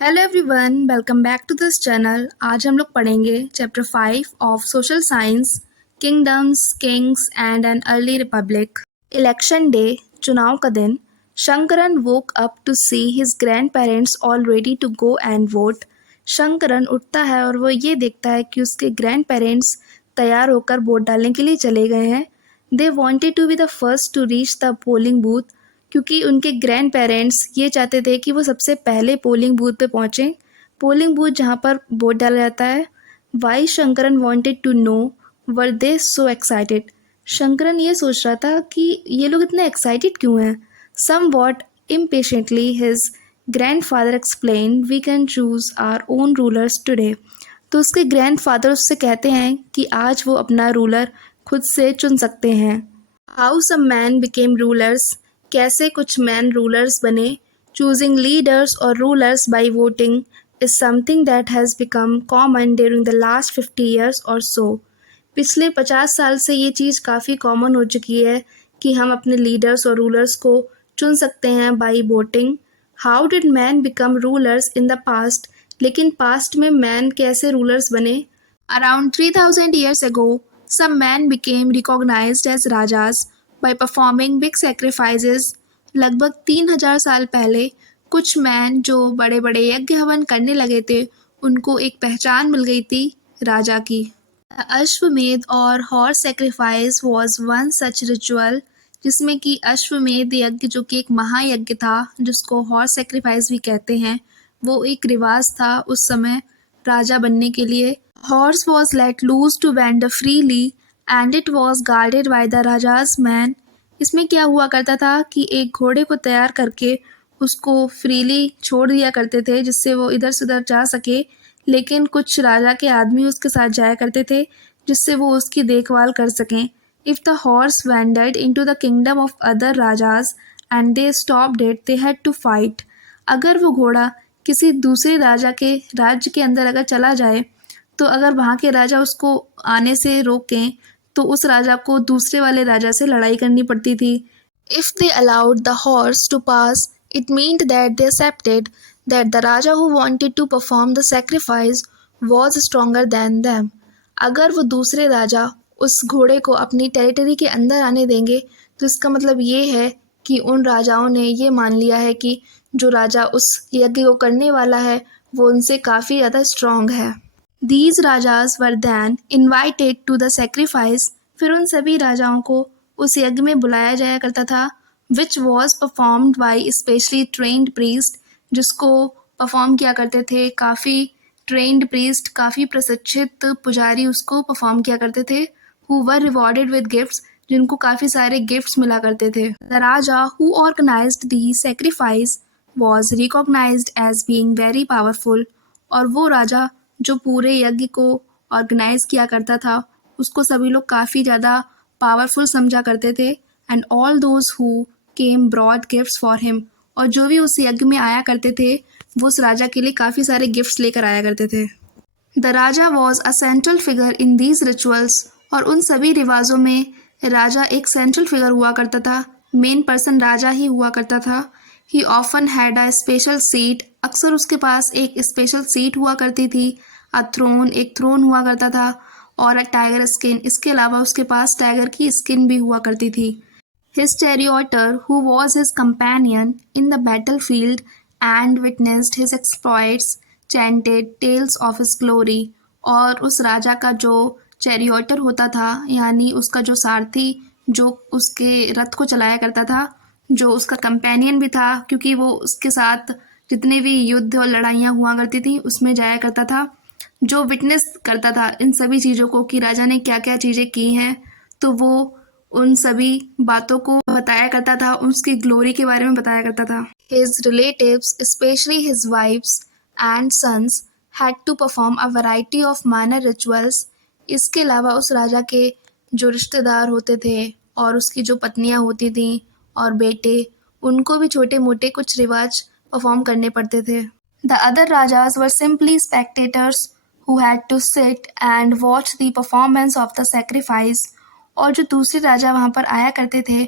Hello everyone, welcome back to this channel. आज हम लोग पढ़ेंगे chapter 5 of social science, kingdoms, kings and an early republic. Election day, चुनाव का दिन। Shankaran woke up to see his grand parents all ready to go and vote. Shankaran उठता है और वो ये देखता है कि उसके ग्रैंड पेरेंट्स तैयार होकर वोट डालने के लिए चले गए हैं। They wanted to be the first to reach the polling booth, क्योंकि उनके ग्रैंड पेरेंट्स ये चाहते थे कि वो सबसे पहले पोलिंग बूथ पे पहुँचें, पोलिंग बूथ जहाँ पर वोट डाला जाता है। Why Shankaran wanted to know were they so excited. शंकरन ये सोच रहा था कि ये लोग इतने एक्साइटेड क्यों हैं। Somewhat impatiently his grand father explain, we can choose our own rulers today. तो उसके ग्रैंड फादर उससे कहते हैं कि आज वो अपना रूलर खुद से चुन सकते हैं। How some man became rulers, कैसे कुछ मैन रूलर्स बने। चूजिंग लीडर्स और rulers by voting is something that has become common during the last 50 years और सो। पिछले 50 साल से ये चीज़ काफ़ी कॉमन हो चुकी है कि हम अपने लीडर्स और रूलर्स को चुन सकते हैं by voting. How did man become rulers in the past, लेकिन पास्ट में मैन कैसे रूलर्स बने। Around 3000 years ago, some men became recognized as rajas by performing big sacrifices. लगभग 3000 साल पहले कुछ मैन जो बड़े बड़े यज्ञ हवन करने लगे थे, उनको एक पहचान मिल गई थी राजा की। अश्वमेध और horse sacrifice was one such ritual, जिसमें कि अश्वमेध यज्ञ जो कि एक महायज्ञ था, जिसको हॉर्स सेक्रीफाइस भी कहते हैं, वो एक रिवाज था उस समय राजा बनने के लिए। Horse was let loose to wander freely and it was guarded by the raja's man. इसमें क्या हुआ करता था कि एक घोड़े को तैयार करके उसको फ्रीली छोड़ दिया करते थे, जिससे वो इधर से उधर जा सके, लेकिन कुछ राजा के आदमी उसके साथ जाया करते थे जिससे वो उसकी देखभाल कर सकें। If the horse wandered into the kingdom of other rajas and they stopped it, they had to fight. अगर वो घोड़ा किसी दूसरे राजा के राज्य के अंदर अगर चला जाए, तो अगर वहाँ के राजा उसको आने से रोकें, तो उस राजा को दूसरे वाले राजा से लड़ाई करनी पड़ती थी। If they allowed the horse to pass, it meant that they accepted that the Raja who wanted to perform the sacrifice was stronger than them. अगर वो दूसरे राजा उस घोड़े को अपनी टेरिटरी के अंदर आने देंगे, तो इसका मतलब ये है कि उन राजाओं ने ये मान लिया है कि जो राजा उस यज्ञ को करने वाला है, वो उनसे काफ़ी ज़्यादा स्ट्रॉन्ग है। These rajas were then invited to the sacrifice, फिर उन सभी राजाओं को उस यज्ञ में बुलाया जाया करता था, which was performed by specially trend priest, जिसको परफॉर्म किया करते थे काफ़ी ट्रेंड प्रीस्ट, काफ़ी प्रशिक्षित पुजारी उसको परफॉर्म किया करते थे, who were rewarded with gifts, जिनको काफ़ी सारे गिफ्ट्स मिला करते थे। The raja who organised the sacrifice was recognised as being very powerful, और वो राजा जो पूरे यज्ञ को ऑर्गेनाइज किया करता था, उसको सभी लोग काफ़ी ज़्यादा पावरफुल समझा करते थे। And all those who came brought gifts for him, और जो भी उस यज्ञ में आया करते थे, वो उस राजा के लिए काफ़ी सारे गिफ्ट्स लेकर आया करते थे। The Raja was a central figure in these rituals, और उन सभी रिवाजों में राजा एक सेंट्रल फिगर हुआ करता था, मेन पर्सन राजा ही हुआ करता था। ही often had a special seat, अक्सर उसके पास एक स्पेशल सीट हुआ करती थी। अ थ्रोन, एक थ्रोन हुआ करता था, और अ टाइगर स्किन, इसके अलावा उसके पास टाइगर की स्किन भी हुआ करती थी। His charioteer, who was his companion in the battlefield and witnessed his exploits, chanted tales of his glory. और उस राजा का जो चैरियोटर होता था, यानी उसका जो सारथी जो उसके रथ को चलाया करता था, जो उसका कंपेनियन भी था, क्योंकि वो उसके साथ जितने भी युद्ध और लड़ाइयाँ हुआ करती थी उसमें जाया करता था, जो विटनेस करता था इन सभी चीज़ों को कि राजा ने क्या क्या चीज़ें की हैं, तो वो उन सभी बातों को बताया करता था, उसकी ग्लोरी के बारे में बताया करता था। His relatives, especially his wives and sons, had to perform a variety of minor rituals. इसके अलावा उस राजा के जो रिश्तेदार होते थे और उसकी जो पत्नियां होती थीं और बेटे, उनको भी छोटे मोटे कुछ रिवाज परफॉर्म करने पड़ते थे। The other rajas were simply spectators who had to sit and watch the performance of the sacrifice. और जो दूसरे राजा वहाँ पर आया करते थे,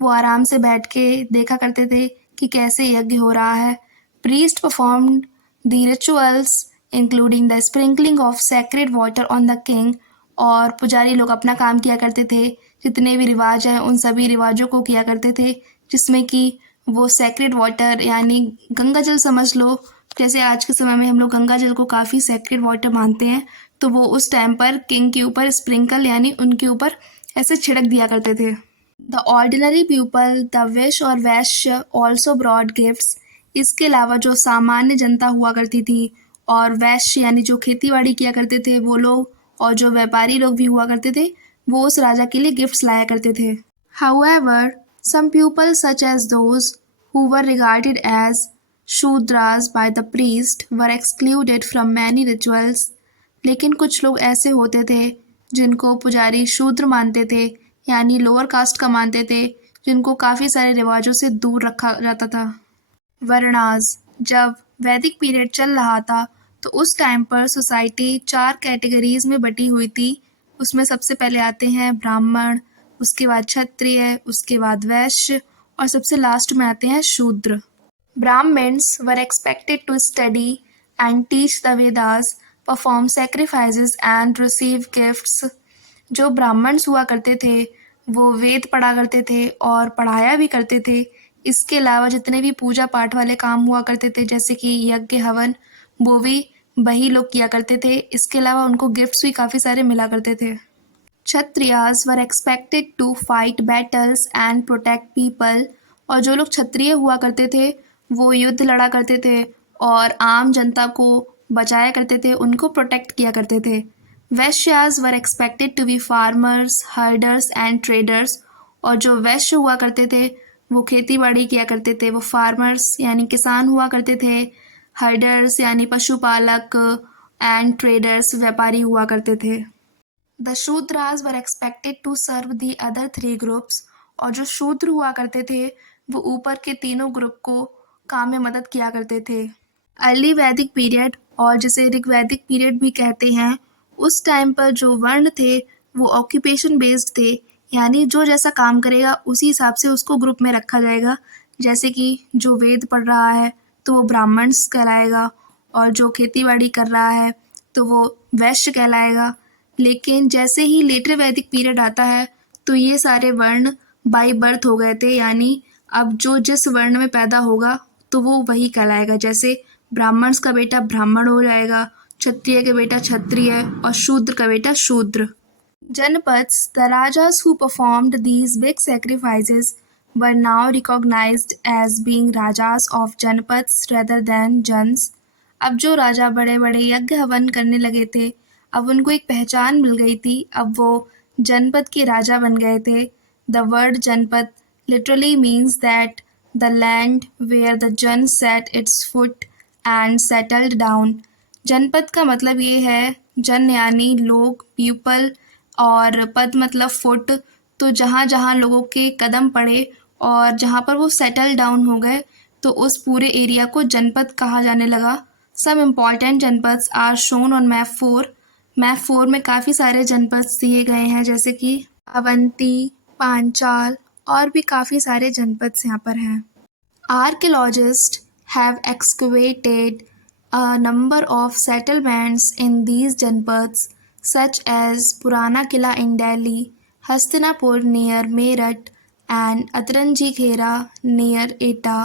वो आराम से बैठ के देखा करते थे कि कैसे यज्ञ हो रहा है। Priest performed The rituals including the sprinkling of sacred water on the king, और पुजारी लोग अपना काम किया करते थे, जितने भी रिवाज हैं उन सभी रिवाजों को किया करते थे, जिसमें कि वो सैक्रेड वाटर यानी गंगा जल समझ लो, जैसे आज के समय में हम लोग गंगा जल को काफ़ी सैक्रेड वाटर मानते हैं, तो वो उस टाइम पर किंग के ऊपर स्प्रिंकल यानी उनके ऊपर ऐसे छिड़क दिया करते थे। The ordinary people, the wish और वैश्य ऑल्सो ब्रॉड गिफ्ट्स। इसके अलावा जो सामान्य जनता हुआ करती थी और वैश्य यानी जो खेतीबाड़ी किया करते थे वो लोग, और जो व्यापारी लोग भी हुआ करते थे, वो उस राजा के लिए गिफ्ट्स लाया करते थे। However, some people such as those who were regarded as Shudras by the priest were excluded from many rituals। लेकिन कुछ लोग ऐसे होते थे जिनको पुजारी शूद्र मानते थे यानी लोअर कास्ट का मानते थे, जिनको काफ़ी सारे रिवाजों से दूर रखा जाता था। वर्णास, जब वैदिक पीरियड चल रहा था तो उस टाइम पर सोसाइटी 4 कैटेगरीज में बटी हुई थी। उसमें सबसे पहले आते हैं ब्राह्मण, उसके बाद क्षत्रिय, उसके बाद वैश्य और सबसे लास्ट में आते हैं शूद्र। Brahmins were expected to study and teach the Vedas, perform sacrifices and receive gifts. जो ब्राह्मण्स हुआ करते थे वो वेद पढ़ा करते थे और पढ़ाया भी करते थे। इसके अलावा जितने भी पूजा पाठ वाले काम हुआ करते थे जैसे कि यज्ञ हवन, वो भी वही लोग किया करते थे। इसके अलावा उनको गिफ्ट्स भी काफ़ी सारे मिला करते थे। Kshatriyas were expected to fight battles and protect people, और जो लोग क्षत्रिय हुआ करते थे वो युद्ध लड़ा करते थे और आम जनता को बचाया करते थे, उनको प्रोटेक्ट किया करते थे। Vaishyas were expected to be farmers, herders and traders, और जो वैश्य हुआ करते थे वो खेती बाड़ी किया करते थे, वो फार्मर्स यानी किसान हुआ करते थे, हर्डर्स यानी पशुपालक एंड ट्रेडर्स व्यापारी हुआ करते थे। The Shudras were expected to serve the other 3 groups, और जो शूद्र हुआ करते थे वो ऊपर के तीनों ग्रुप को काम में मदद किया करते थे। अर्ली वैदिक पीरियड, और जिसे ऋग्वैदिक पीरियड भी कहते हैं, उस टाइम पर जो वर्ण थे वो ऑक्यूपेशन बेस्ड थे, यानी जो जैसा काम करेगा उसी हिसाब से उसको ग्रुप में रखा जाएगा। जैसे कि जो वेद पढ़ रहा है तो वो ब्राह्मण्स कहलाएगा, और जो खेतीबाड़ी कर रहा है तो वो वैश्य कहलाएगा। लेकिन जैसे ही लेटर वैदिक पीरियड आता है तो ये सारे वर्ण बाय बर्थ हो गए थे, यानी अब जो जिस वर्ण में पैदा होगा तो वो वही कहलाएगा। जैसे ब्राह्मण्स का बेटा ब्राह्मण हो जाएगा, क्षत्रिय का बेटा क्षत्रिय और शूद्र का बेटा Shudra. Janapadas, the rajas who performed these big sacrifices were now recognised as being rajas of janapadas rather than janas. अब जो राजा बड़े बड़े यज्ञ हवन करने लगे थे, अब उनको एक पहचान मिल गई थी, अब वो जनपद के राजा बन गए थे। द वर्ड जनपद literally means that the land where the jun set its foot and settled down। जनपद का मतलब ये है, जन यानी लोग, पीपल, और पद मतलब फुट, तो जहाँ जहाँ लोगों के कदम पड़े और जहाँ पर वो सेटल डाउन हो गए तो उस पूरे एरिया को जनपद कहा जाने लगा। Some important janapadas are shown on map 4। Map 4 में काफ़ी सारे जनपद दिए गए हैं जैसे कि अवंती, पांचाल और भी काफ़ी सारे जनपद यहाँ पर हैं। Archaeologist have excavated a number of settlements in these janapadas such as Purana Qila in Delhi, Hastinapur near Meerut and Atranji Khera near Etah.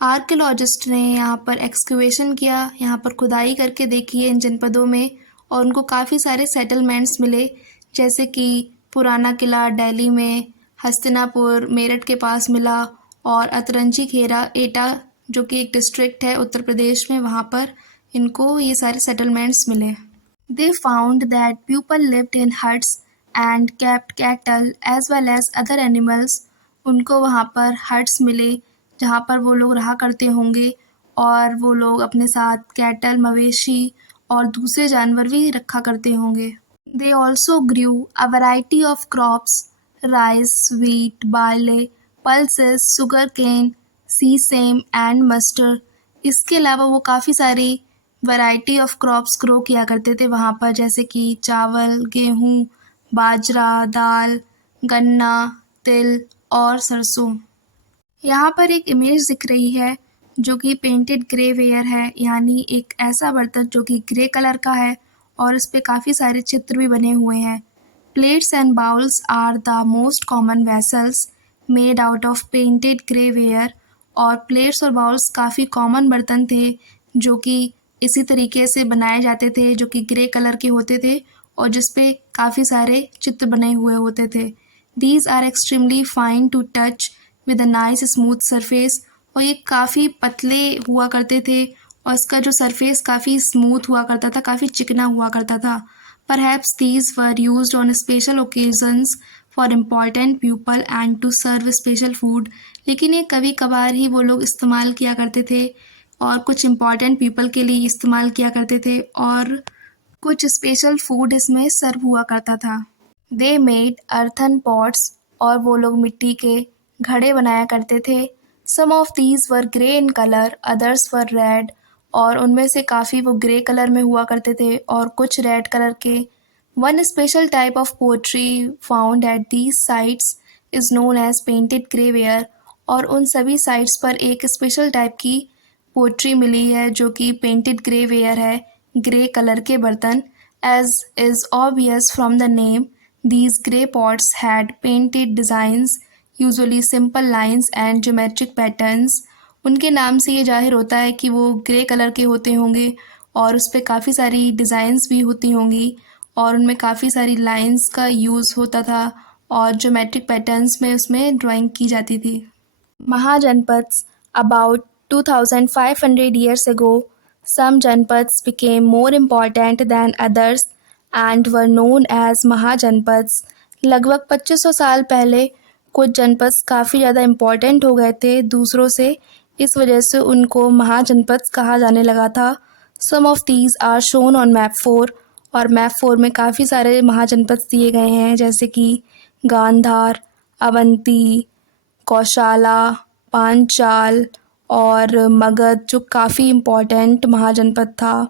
Archaeologist ने यहाँ पर एक्सकवेशन किया, यहाँ पर खुदाई करके देखी है इन जनपदों में, और उनको काफ़ी सारे सेटलमेंट्स मिले जैसे कि पुराना किला दिल्ली में, हस्तिनापुर मेरठ के पास मिला, और अतरंजी खेरा एटा जो कि एक डिस्ट्रिक्ट है उत्तर प्रदेश में, वहाँ पर इनको ये सारे सेटलमेंट्स मिले। They found that people lived in huts and kept cattle as well as other animals. उनको वहाँ पर हट्स मिले जहाँ पर वो लोग रहा करते होंगे, और वो लोग अपने साथ कैटल, मवेशी और दूसरे जानवर भी रखा करते होंगे। They also grew a variety of crops, rice, wheat, barley, pulses, sugar cane, sesame and mustard। इसके अलावा वो काफ़ी सारी वैरायटी ऑफ क्रॉप्स ग्रो किया करते थे वहाँ पर, जैसे कि चावल, गेहूँ, बाजरा, दाल, गन्ना, तिल और सरसों। यहाँ पर एक इमेज दिख रही है जो कि पेंटेड ग्रे वेयर है, यानी एक ऐसा बर्तन जो कि ग्रे कलर का है और उस पे काफ़ी सारे चित्र भी बने हुए हैं। Plates and bowls are the most common vessels made out of painted grey ware. और प्लेट्स और बाउल्स काफ़ी कॉमन बर्तन थे जो कि इसी तरीके से बनाए जाते थे, जो कि ग्रे कलर के होते थे और जिस पे काफ़ी सारे चित्र बने हुए होते थे। These are extremely fine to touch with a nice smooth surface. और ये काफ़ी पतले हुआ करते थे और इसका जो सरफेस काफ़ी स्मूथ हुआ करता था, काफ़ी चिकना हुआ करता था। Perhaps these were used on special occasions for important people and to serve special food। लेकिन ये कभी कभार ही वो लोग इस्तेमाल किया करते थे और कुछ इम्पॉर्टेंट पीपल के लिए इस्तेमाल किया करते थे और कुछ स्पेशल फूड इसमें सर्व हुआ करता था। दे मेड अर्थन पॉट्स और वो लोग मिट्टी के घड़े बनाया करते थे। Some of these were grey in colour, others were red. और उनमें से काफ़ी वो ग्रे कलर में हुआ करते थे और कुछ रेड कलर के। One special type of pottery found at these sites is known as painted grey ware. और उन सभी साइट्स पर एक स्पेशल टाइप की पोट्री मिली है जो कि पेंटेड ग्रे वेयर है, ग्रे कलर के बर्तन। As is obvious from the name, these grey pots had painted designs, usually simple lines and geometric patterns। उनके नाम से ये जाहिर होता है कि वो ग्रे कलर के होते होंगे और उस पर काफ़ी सारी डिज़ाइंस भी होती होंगी और उनमें काफ़ी सारी लाइंस का यूज़ होता था और ज्योमेट्रिक पैटर्न्स में उसमें ड्राइंग की जाती थी। Mahajanpads, about 2500 years ago, some Janpads became more important than others and were known as Mahajanpads। लगभग 2500 साल पहले कुछ जनपद काफ़ी ज़्यादा इम्पोर्टेंट हो गए थे दूसरों से, इस वजह से उनको महाजनपद कहा जाने लगा था। Some of these are shown on map 4। और मैप 4 में काफ़ी सारे महाजनपद दिए गए हैं जैसे कि गांधार, अवंती, कौशाला, पांचाल और मगध, जो काफ़ी इम्पोर्टेंट महाजनपद था।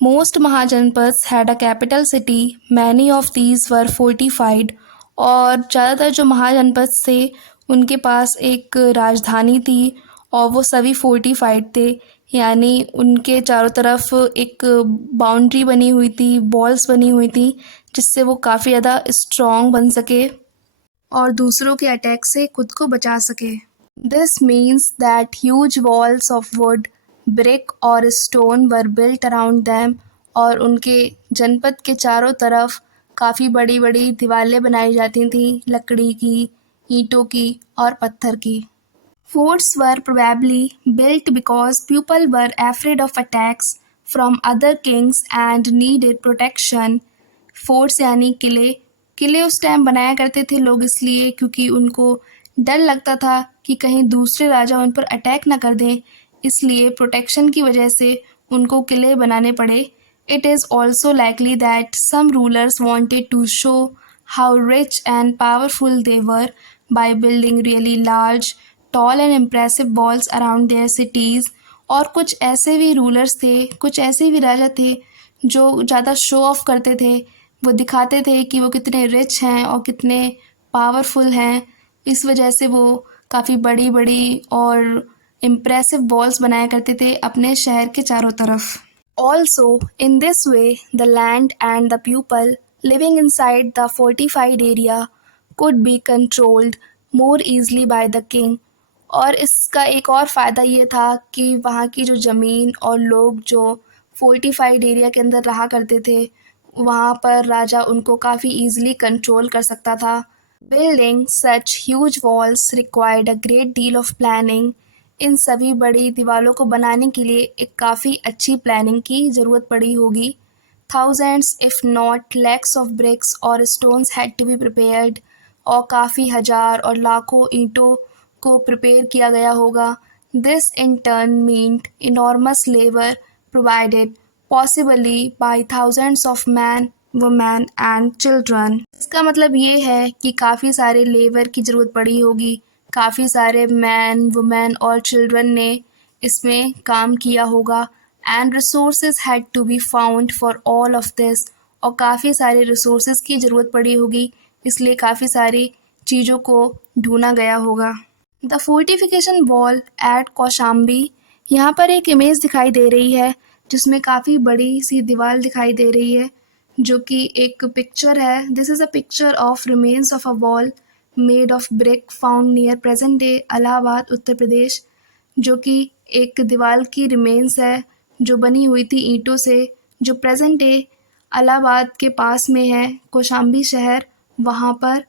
Most mahajanapadas had a capital city, many of these were fortified. और ज़्यादातर जो महाजनपद थे उनके पास एक राजधानी थी और वो सभी फोर्टिफाइड थे, यानी उनके चारों तरफ एक बाउंड्री बनी हुई थी, वॉल्स बनी हुई थी जिससे वो काफ़ी ज़्यादा स्ट्रॉन्ग बन सके और दूसरों के अटैक से खुद को बचा सके। This means that huge walls of wood, brick और stone were built around them. और उनके जनपद के चारों तरफ काफ़ी बड़ी बड़ी दीवारें बनाई जाती थीं, लकड़ी की, ईंटों की और पत्थर की। Forts were probably built because people were afraid of attacks from other kings and needed protection। Forts यानी किले, किले उस टाइम बनाया करते थे लोग इसलिए क्योंकि उनको डर लगता था कि कहीं दूसरे राजा उन पर अटैक ना कर दें, इसलिए प्रोटेक्शन की वजह से उनको किले बनाने पड़े। It is also likely that some rulers wanted to show how rich and powerful they were by building really large, tall and impressive walls around their cities. और कुछ ऐसे भी रूलर्स थे, कुछ ऐसे भी राजा थे जो ज़्यादा शो ऑफ करते थे, वो दिखाते थे कि वो कितने रिच हैं और कितने पावरफुल हैं। इस वजह से वो काफ़ी बड़ी बड़ी और इम्प्रेसिव वॉल्स बनाया करते थे अपने शहर के चारों तरफ। Also in this way the land and the people living inside the fortified area could be controlled more easily by the king. और इसका एक और फ़ायदा ये था कि वहाँ की जो ज़मीन और लोग जो फोर्टिफाइड एरिया के अंदर रहा करते थे, वहाँ पर राजा उनको काफ़ी ईजिली कंट्रोल कर सकता था। Building such huge walls required a great deal of planning. इन सभी बड़ी दीवारों को बनाने के लिए एक काफ़ी अच्छी प्लानिंग की ज़रूरत पड़ी होगी। Thousands if not lakhs of bricks और stones had to be prepared. और काफ़ी हज़ार और लाखों ईंटों को प्रिपेयर किया गया होगा। This in turn meant enormous labour provided possibly by thousands of man, women and children. इसका मतलब ये है कि काफ़ी सारे लेबर की ज़रूरत पड़ी होगी, काफ़ी सारे मैन, वुमेन और चिल्ड्रन ने इसमें काम किया होगा। And resources had to be found for all of this. और काफ़ी सारे रिसोर्सेज की ज़रूरत पड़ी होगी, इसलिए काफ़ी सारी चीज़ों को ढूंढा गया होगा। The fortification wall at Kaushambi. यहाँ पर एक इमेज दिखाई दे रही है जिसमें काफ़ी बड़ी सी दीवार दिखाई दे रही है जो कि एक पिक्चर है। This is a picture of remains of a wall made of brick found near present day Allahabad Uttar Pradesh, जो कि एक दीवार की रिमेन्स है जो बनी हुई थी ईंटों से, जो प्रेजेंट डे इलाहाबाद के पास में है, कौशाम्बी शहर। वहाँ पर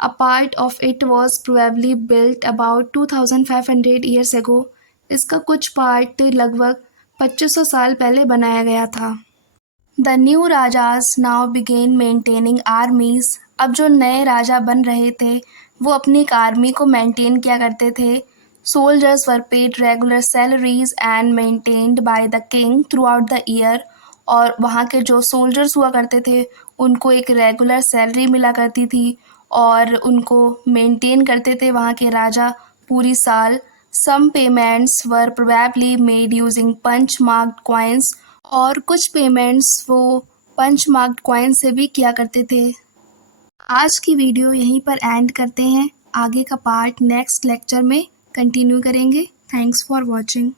A part of it was probably built about 2500 years ago. इसका कुछ पार्ट लगभग 2500 साल पहले बनाया गया था। The new rajas now began maintaining armies. अब जो नए राजा बन रहे थे वो अपनी एक आर्मी को मेंटेन किया करते थे। Soldiers were paid regular salaries and maintained by the king throughout the year. और वहाँ के जो सोल्जर्स हुआ करते थे उनको एक रेगुलर सैलरी मिला करती थी और उनको मेंटेन करते थे वहाँ के राजा पूरी साल। Some payments were probably made using punch marked coins, और कुछ पेमेंट्स वो पंच मार्क्ड कॉइन से भी किया करते थे। आज की वीडियो यहीं पर एंड करते हैं, आगे का पार्ट नेक्स्ट लेक्चर में कंटिन्यू करेंगे। Thanks for watching.